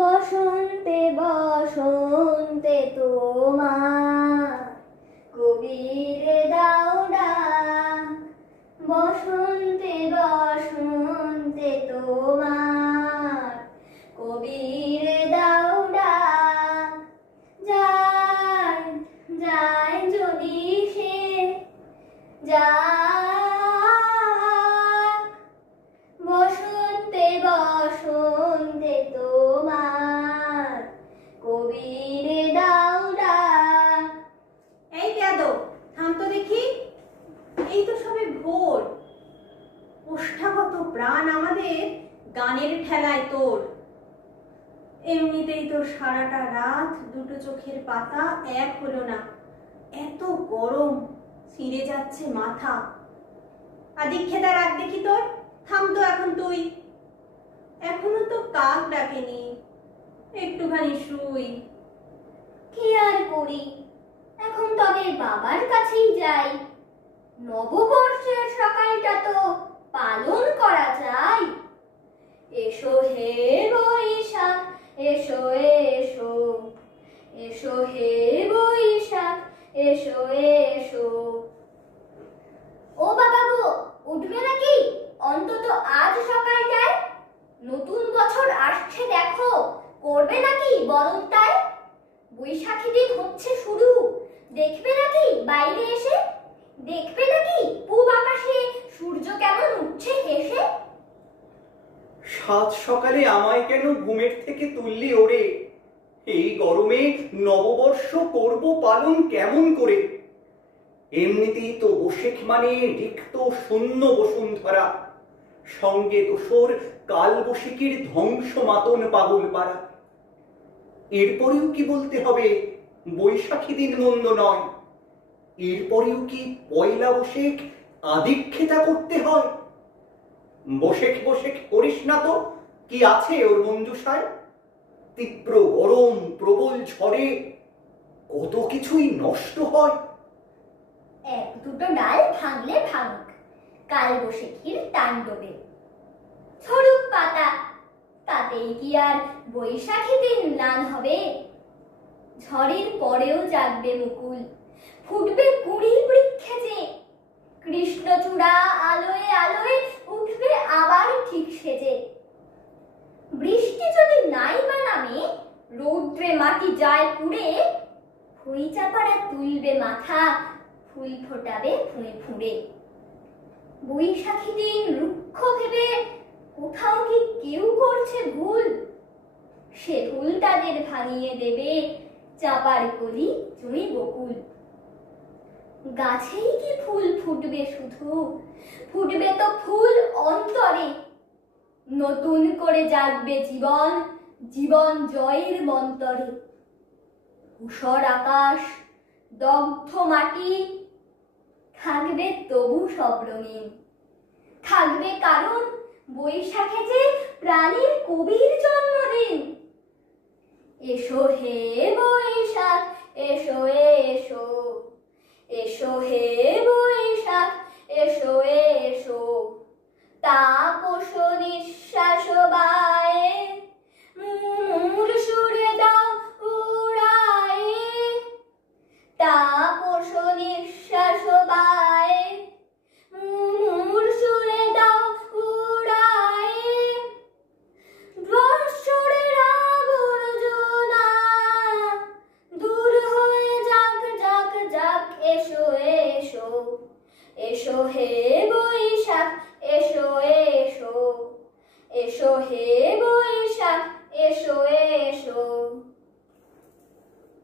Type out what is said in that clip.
বসন্তে বসন্তে তোমার কবিরে দাও ডাক, বসন্তে বসন্তে তোমার কবিরে দাও ডাক। যায় যায় যদি সে যাক, বসন্তে বসন্তে তোমার কবিরে দাও ডাক। এই বেয়াদব, থাম তো দেখি। এই তো সবে ভোর, ওষ্ঠাগত প্রাণ আমাদের গানের ঠেলায় তোর। এমনিতেই তো সারাটা রাত দুটো চোখের পাতা এক হলো না, এত গরম ছিঁড়ে যাচ্ছে মাথা। আদিক্ষেতা রাত দেখি তোর, থাম তো এখন তুই। এখনো তো কাক ডাকেনি, একটুখানি শুই। কি আর করি, এখন তবে বাবার কাছেই যাই। নববর্ষের সকালটা তো পালন করা যায়। এসো হে বৈশাখ, এসো এসো, এসো হে বৈশাখ, এসো এসো। ও বাবা গো, উঠবে নাকি অন্তত আজ সকালটায়? নতুন বছর আসছে দেখো, করবে নাকি বরণটায়? বৈশাখী দিন হচ্ছে শুরু, দেখবে নাকি বাইরে এসে? দেখবে নাকি পূব আকাশে সূর্য কেমন উঠছে হেসে? সাত সকালে আমায় কেন ঘুমের থেকে তুললি ওরে? এই গরমে নববর্ষ করব পালন কেমন করে? এমনিতেই তো বৈশাখ মানে রিক্ত শূন্য বসুন্ধরা, সঙ্গে দোসর কাল বৈশাখীর ধ্বংস মাতন পাগল পাড়া। এরপরেও কি বলতে হবে বৈশাখী দিন মন্দ নয়? এরপরেও কি পয়লা বৈশাখ আদিক্ষেতা করতে হয়? বৈশাখ বৈশাখ করিস না তো, কি আছে ওর মঞ্জুষায়? তীব্র গরম, প্রবল ঝড়ে কত কিছুই নষ্ট হয়। এক দুটো ডাল ভাঙলে ভাঙুক কাল বৈশাখীর তাণ্ডবে, ছড়ুক পাতা, তাতেই কি আর বৈশাখী দিন ম্লান হবে? ঝড়ের পরেও জাগবে মুকুল, ফুটবে কুড়ি বৃক্ষে যে, কৃষ্ণচূড়া আলোয় আলোয় উঠবে আবার ঠিক সেজে। বৃষ্টি যদি নাই বা নামে, রৌদ্রে মাটি যায় পুড়ে, ফুই চাপারা তুলবে মাথা, ফুল ফোটাবে ফুঁড়ে ফুঁড়ে। বৈশাখী দিন রুক্ষ ভেবে কোথাও কি কেউ করছে ভুল? সে ভুল তাদের ভাঙিয়ে দেবে চাপার কলি জুঁই বকুল। গাছেই কি ফুল ফুটবে শুধু, ফুটবে তো ফুল অন্তরে। নতুন করে জাগবে জীবন, জীবন জয়ের মন্তরে। ধূসর আকাশ, দগ্ধ মাটি, থাকবে তবু সব রঙিন। থাকবে কারণ বৈশাখে যে প্রাণীর কবির জন্মদিন। এসো হে বৈশাখ, এসো এসো, এসো হে বৈশাখ, এসো এসো। তাপস নিঃশ্বাস বায়ে, মুমুর সুরে দাও উড়ায়ে। তাপস নিঃশ্বাস বায়ে, মুমুর সুরে দাও উড়ায়ে। বৎসরের আবর্জনা দূর হয়ে যাক যাক যাক। এসো এসো, এসো হে বৈশাখ, এসো এসো, এসো হে বৈশাখ, এসো এসো।